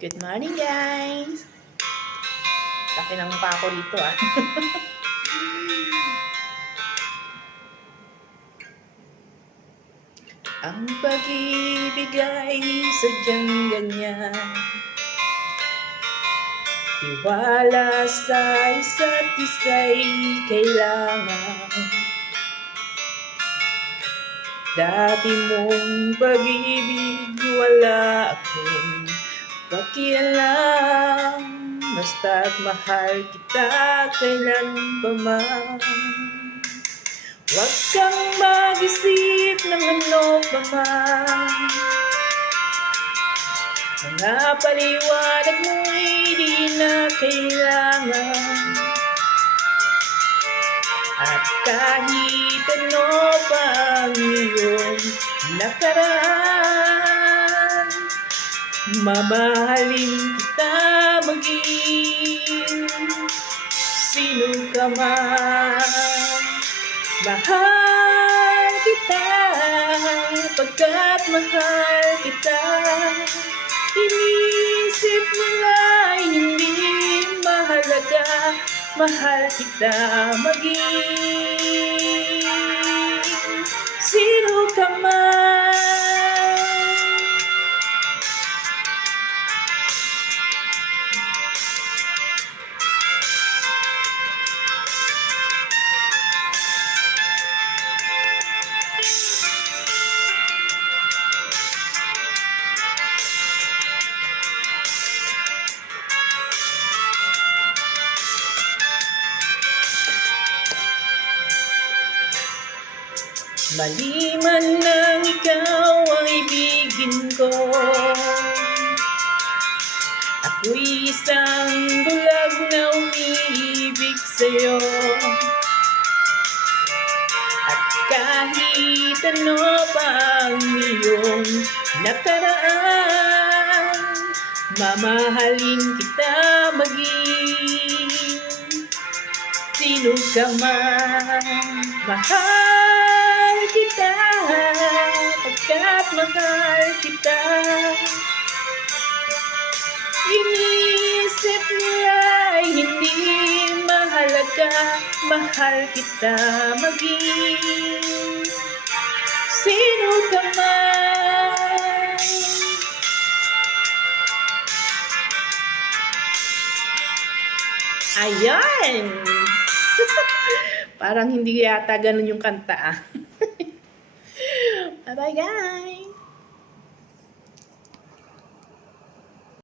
Good morning, guys! Laki ng mukha ko dito, ah. Ang pag-ibig ay sadyang ganyan, tiwala sa isa't isa'y kailangan. Dati mong pag-ibig, wala akong pakialam, basta't mahal kita kailanpaman. Huwag kang mag-isip ng ano pa man, mga paliwanag mo'y di na kailangan. At kahit ano pa ang iyong nakaraan, mamahalin kita maging sino ka man. Mahal kita, pagkat mahal kita. Inisip nila ay hindi mahalaga, mahal kita maging sino ka man. Mali man lang ikaw ang ibigin ko, ako'y isang bulag na umiibig sa'yo. At kahit ano pa ang iyong nakaraan, mamahalin kita maging sino ka man. Mahal kita, pagkat mahal kita. Inisip nila ay hindi mahalaga, mahal kita maging sino ka man. Ayan! Parang hindi yata ganun yung kanta, ah. Bye-bye, guys!